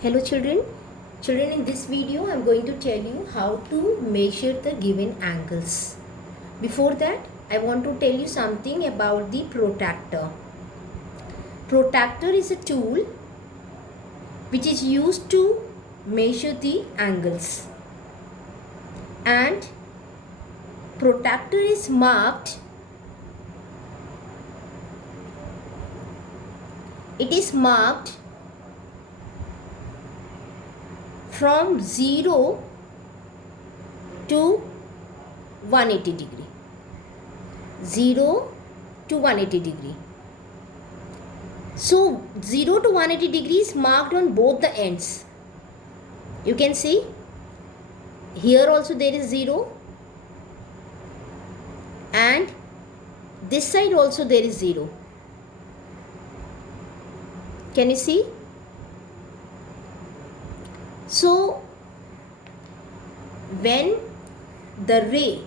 Hello children. Children, in this video I am going to tell you how to measure the given angles. Before that, I want to tell you something about the protractor. Protractor is a tool which is used to measure the angles. And protractor is marked. It is marked from 0 to 180 degree. 0 to 180 degree. So 0 to 180 degree is marked on both the ends. You can see here also there is 0 and this side also there is 0. Can you see? So when the ray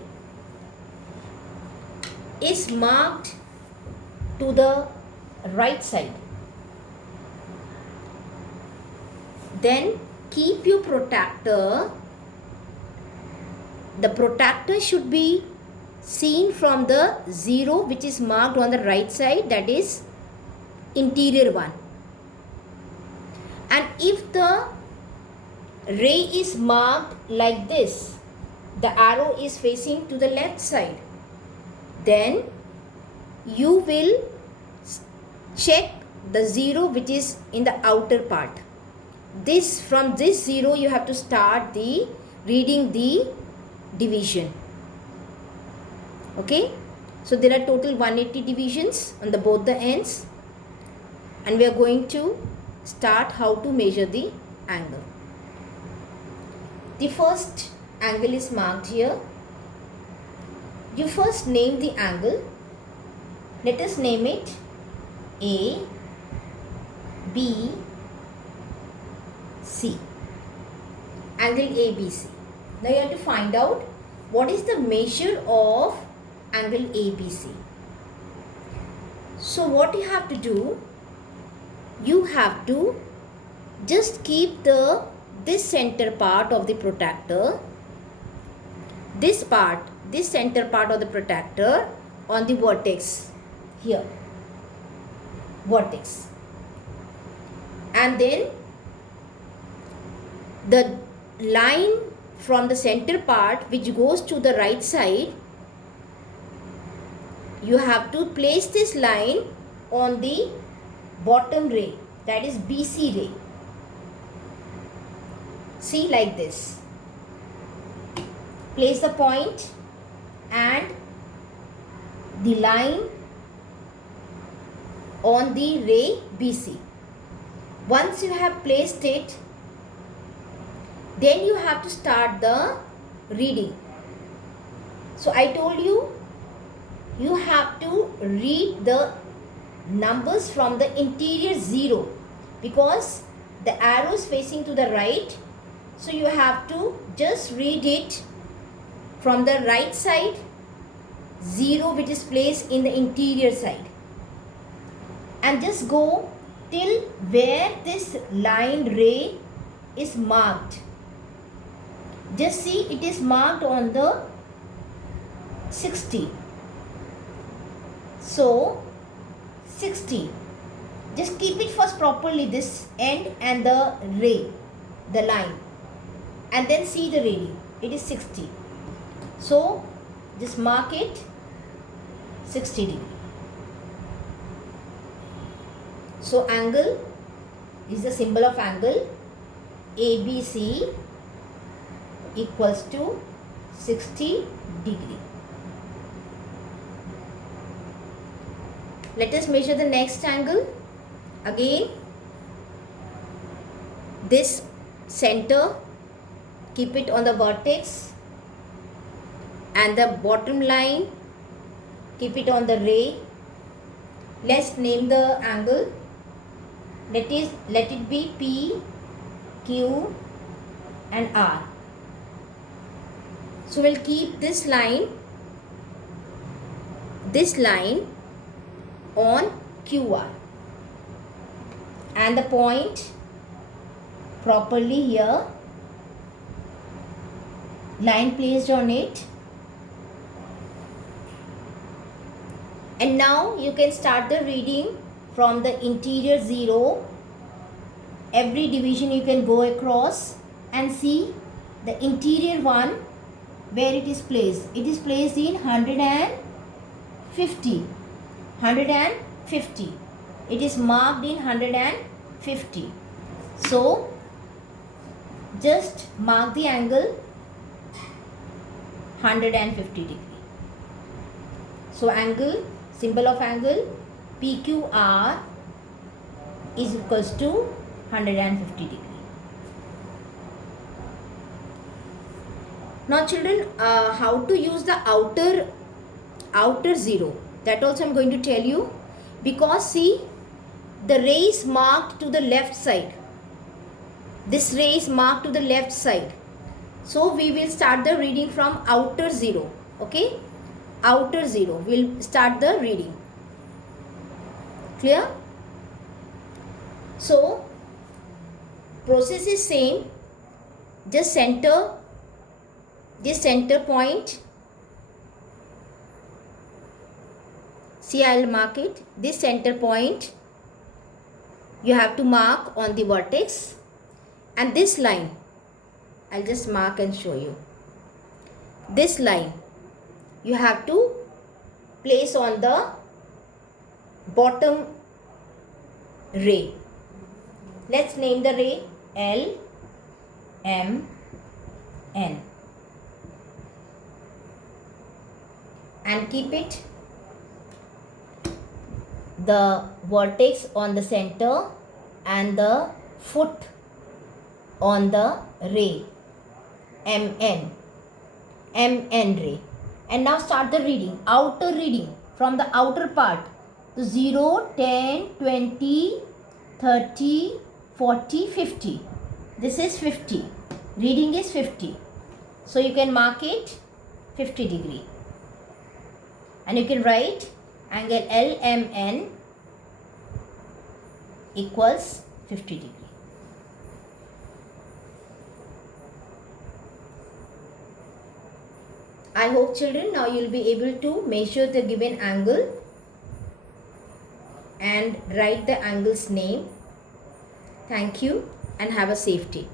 is marked to the right side, then keep your protractor. The protractor should be seen from the 0 which is marked on the right side, that is interior one. And if the ray is marked like this, the arrow is facing to the left side, then you will check the 0 which is in the outer part. From this 0 you have to start the reading the division. Okay, so there are total 180 divisions on both the ends, and we are going to start how to measure the angle. The first angle is marked here. You first name the angle. Let us name it A, B, C. Angle ABC. Now you have to find out what is the measure of angle ABC. So what you have to do, you have to just keep this center part of the protractor, this center part of the protractor on the vertex here, vertex, and then the line from the center part which goes to the right side, you have to place this line on the bottom ray, that is BC ray. See, like this. Place the point and the line on the ray BC. Once you have placed it, then you have to start the reading. So I told you, you have to read the numbers from the interior 0 because the arrow is facing to the right. So you have to just read it from the right side, 0 which is placed in the interior side, and just go till where this line ray is marked. Just see, it is marked on the 60. So 60. Just keep it first properly, this end and the ray, the line, and then see the reading. It is 60. So just mark it 60 degree. So angle is the symbol of angle. ABC equals to 60 degree. Let us measure the next angle. Again, this center, keep it on the vertex, and the bottom line, keep it on the ray. Let's name the angle. Let it be P, Q and R. So we'll keep this line on QR, and the point properly here, line placed on it. And now you can start the reading from the interior 0. Every division you can go across and see the interior 1 where it is placed. It is placed in 150. 150. It is marked in 150. So just mark the angle 150 degree. So angle, symbol of angle PQR is equals to 150 degree. Now children, how to use the outer 0, that also I am going to tell you, because see, the ray is marked to the left side. This ray is marked to the left side. So we will start the reading from outer 0. Okay, outer 0 we'll start the reading. Clear? So process is same. Just center this center point. See, I'll mark it. This center point you have to mark on the vertex, and this line I'll just mark and show you. This line you have to place on the bottom ray. Let's name the ray L, M, N, and keep it the vertex on the center and the foot on the ray MN ray. And now start the reading, outer reading from the outer part. So 0, 10, 20, 30, 40, 50. This is 50. Reading is 50. So you can mark it 50 degree. And you can write angle LMN equals 50 degree. I hope children now you will be able to measure the given angle and write the angle's name. Thank you and have a safe day.